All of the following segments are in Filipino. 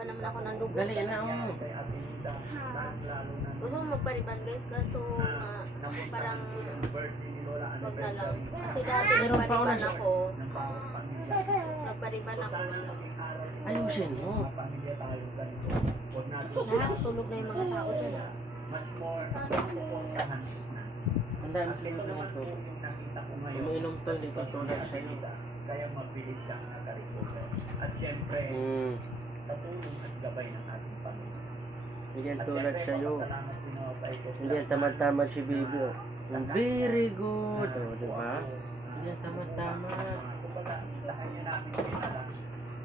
ba naman ako ng dugo. Dali na oh. Gusto mo magpariban guys, kaso parang wag na lang. Kasi dati Meron pa nagpariban una. ako. Nagpariban ako. Ayusin mo. Lahat tulog na yung mga tao dyan. Ang dami tulog na ito. Umiinom to, hindi pa tulad sa'yo. Kaya mabilis siyang nakarecover. At syempre, sa tulong at gabay ng ating Panginoon. Hindi yan At tulad syempre, sa'yo. papasalamat din ako kay Kusla. Hindi yan tamad-tamad si Bibi. Oh. Very good. O, diba? Hindi yan tamad-tamad. Kumbaga, sa kanya namin pinala,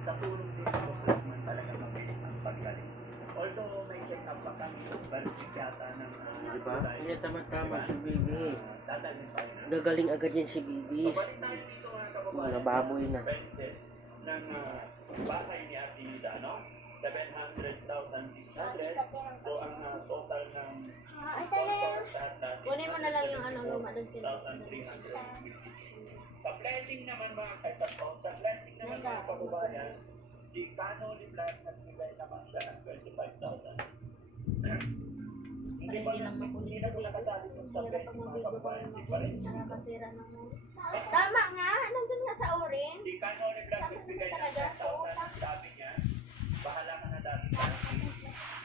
sa tulong din ako, Christmas talaga mabilis ang paggaling. Although may check-up pa kami, balik yata ng Diba? Hindi yan tamad-tamad si Bibi. dadalhin tayo ng Gagaling agad yan si Bibi. So, balik tayo dito mga kababayan. Mga baboy na. Expenses ng bahay ni Ate Nida, no? 700,600. So, ang total ng sponsor lahat Kunin mo na lang yung ano, luma dun sila. 1,350. Sa blessing naman sa blessing naman mga kababayan, si Kano Liblan nagbigay naman siya ng 25,000. Hindi Para hindi lang makulit hindi sa na ko nakasabi video. kung sa Hirap blessing pag mga mag-video ko kababayan, ng si makulit. Paris. Nakakasira ng tama nga, nandun nga sa orange. Si Kano Liblan nagbigay ng 10,000, sabi niya, bahala ka na dati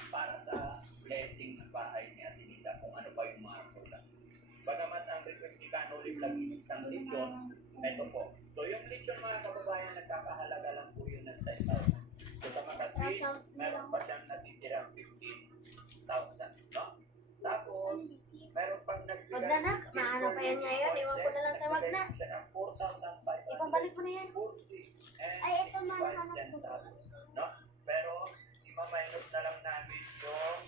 para sa blessing ng bahay ni Ate Nida kung ano pa yung mga kulang. Bagamat ang request ni Kano Liblan is isang lechon, ito po. So yung lechon mga kababayan, nagkakahalaga lang po yun ng 10,000. So sa makatwin, meron pa siyang natitirang 15,000. No? Tapos, meron pang nagbigay. Wag na nak, maano pa yan ngayon. Iwan ko na lang sa wag na. Siya ng 4,500. Ipabalik mo na yan. Ay, ito mahanap ko. No? Pero, imaminus na lang namin yung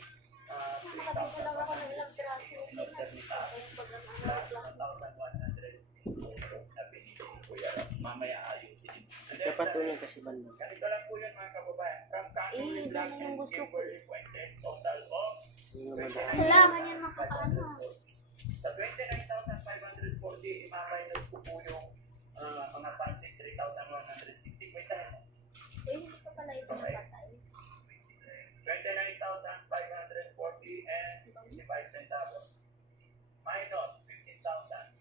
Nakabito lang ako ng ilang piraso. mamaya ayusin. Dapat ulit kasi banda. Ganito lang po yun mga kababayan. From Kano ganyan yung gusto ko. total of Yung madaan. Kailangan yan makakaano. sa 29,540, imaminus ko po yung mga pansig 3,160. Wait lang. Hindi pa pala ito napatay. 29,540 and 65 centavos. Minus 15,000.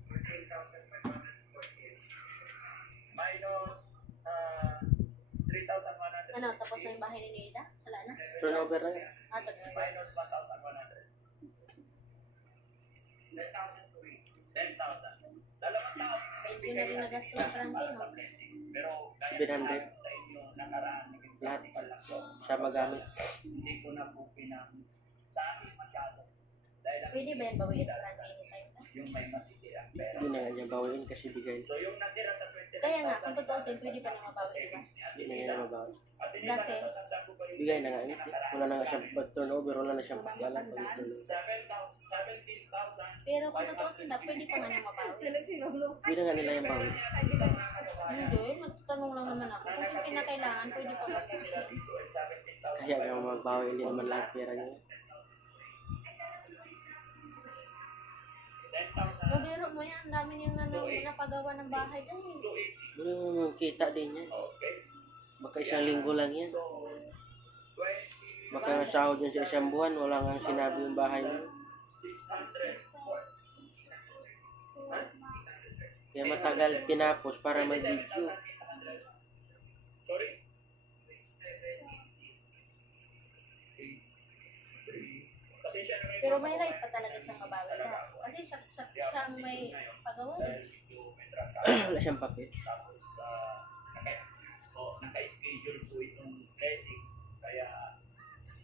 15,540. Minus 3,100. Ano, tapos na yung bahay ni Nida? Wala na? Turnover lang yan. Tapos na. Minus 1,100. 10,000. Dalawang taon. Medyo na rin nagasto ng Frankie, no? Pero kaya 700. sa inyo nakaraan, naging Lahat. practical lang po. Siya magamit. Hindi ko na po dami masyado. Dahil ang Pwede ba yan bawiin ng Frankie anytime na? yung may matitira pera. Hindi na nga niya bawain kasi bigay. So yung natira sa 29,000. Kaya nga, kung tutusin, pwede pa niya mabawi, di ba? Hindi na niya mabawi. Kasi, Bigay na nga. Wala na nga siyang turnover. Wala na siyang pagkalan. 17,000. pero kung tutusin na, pwede pa nga niya mabawi. Hindi na nga nila yung bawi. Hindi, magtanong lang naman ako. Kung pinakailangan, pwede pa magbibigay. Kaya nga magbawi. Hindi naman lahat pera niya. Mabiro mo yan, ang dami niyang napagawa ng bahay dahil. Yung kita din yan. Baka isang linggo lang yan. Baka sahod yan sa isang buwan. Wala nga sinabi yung bahay niya. Kaya matagal tinapos para may video. Sorry? Pero may right pa talaga siyang mabawi na. Kasi siyang may pagawa. Wala siyang papel. Tapos, naka-schedule po itong blessing. Kaya,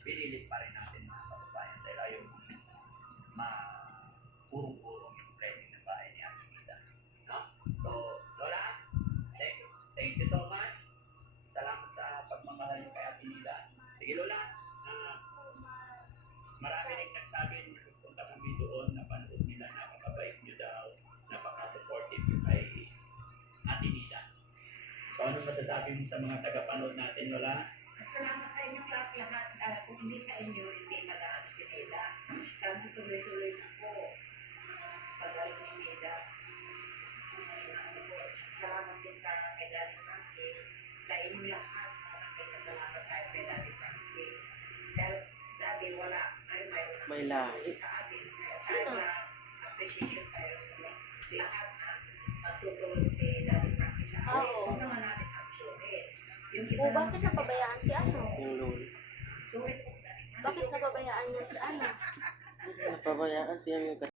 pinilit pa rin natin mga kababayan. Dahil ayaw purong-purong yung blessing ng bahay ni Ate Nida. No? So, Lola, thank you so much. Salamat sa pagmamahal niyo kay Ate Nida. Sige Lola, marami rin nagsabi na punta kami doon, napanood nila, napakabait niyo daw, napaka-supportive niyo kay Ate Nida. So ano masasabi mo sa mga tagapanood natin, Lola? Salamat sa inyong lahat. Kung hindi sa inyo, hindi mag-aano si Nida. Sana tuloy-tuloy na po. Pagaling ni Nida. Salamat din sa kay Daddy Frankie. Sa inyong lahat. Sana kay may lahi. sa atin. Sino? Appreciation tayo sa lahat na magtutulong si Daddy Frankie sa atin. Oo. Huwag naman natin absurin. Yung O bakit napabayaan si ano? Yung lolo. Sulit po. Bakit napabayaan niya si ano? Napabayaan, tiyan yung